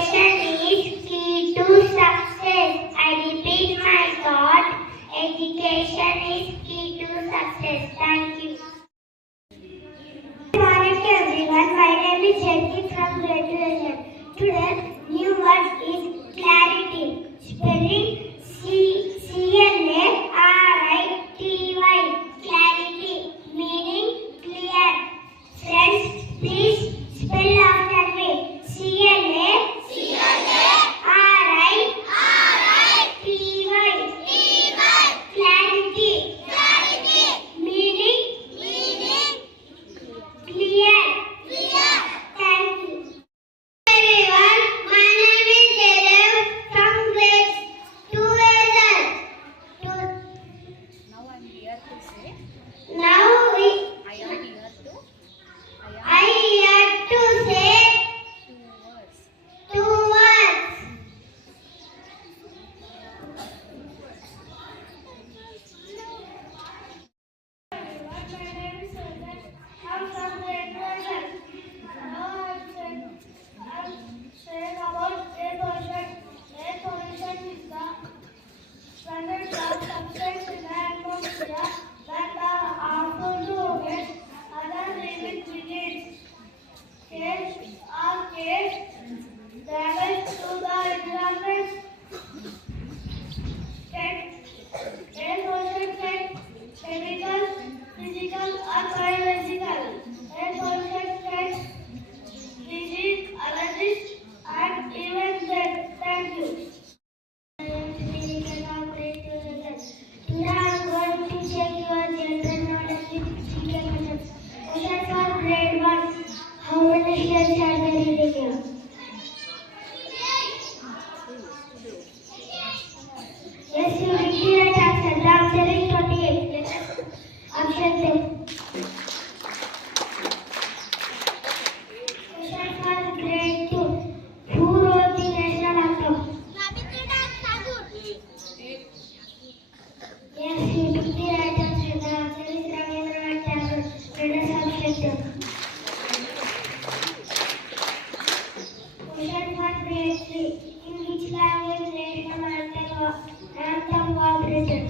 is key to success. I repeat my thought. Education is key to success. Thank you. Good morning to everyone. My name is Jyoti from graduation. Today, new word is clarity. Spelling C-L-A-R-I-T-Y. Clarity. Meaning clear. Friends, please spell after me. C-L-A-R-I-T-Y. Clarity. Meaning clear. Thank you. Everyone, my name is Hazel from grade 2. Now I am here to say. Now I am here to. I have to say Two words. 2 words. My name is Hazel. I'm from grade 1. Now I'm saying about air pollution. Air pollution is the standard of substance in the atmosphere that are harmful to humans, other living beings. Case damage to the environment. Air pollution can chemical, physical, or biological. Air pollution can disease, allergies, and even death. Thank you. Today I am going to check your general knowledge with GK questions. Question for grade 1. How many years are there in a year? Yes, you will be right answer. The answer is 28. Yes. Option 2. Question for grade 2. Who wrote the national anthem? Yes, you took the right answer. The answer is Rabindranath Tagore. Let us subject. Question for grade 3. In which language national anthem was written?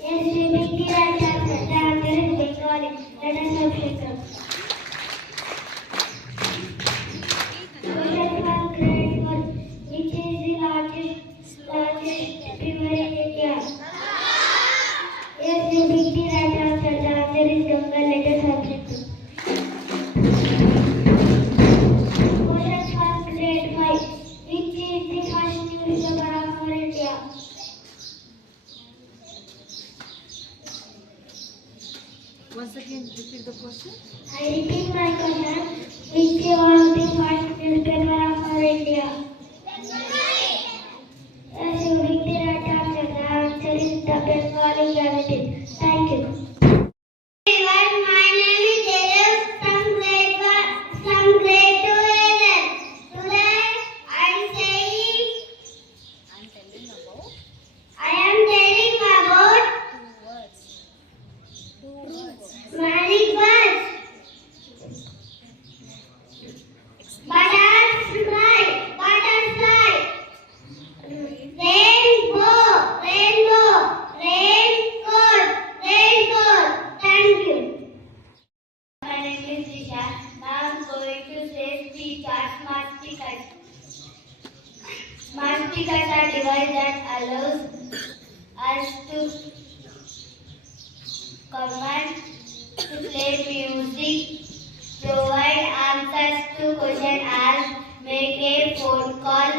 Yes, you took the right answer. The answer is Bengali. Let us subject. Question for grade 4. Which is the largest river in India? Yes, you picked the right answer. The answer is Ganga. Let us subject. Question for grade 5. Which is the first newspaper of our India? Once again, repeat the question. I repeat my question. Which was the first newspaper of our India? Yes, you picked the right answer. The answer is the Bengali Gazette. Thank you. Everyone, my name is Hazel from grade 1, from grade 2 Hazel. Today I am telling about Two words. many birds. Butterfly, rainbow, raincoat. Thank you. My name is Disha. Now I'm going to say three cards. Smart stickers. Smart stickers are device that allows us to command, to play music, provide answers to questions, ask, make a phone call.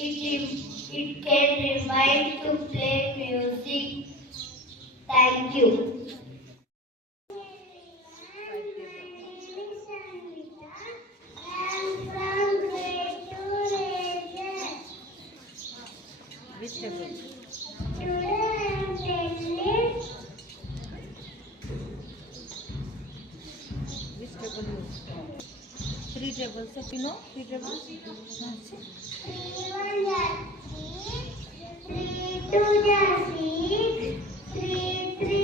It can remind to play music. Thank you. Which table? Today I am telling Which table you? Three tables. So you know three tables. 3 1 3, 2 6, 3 3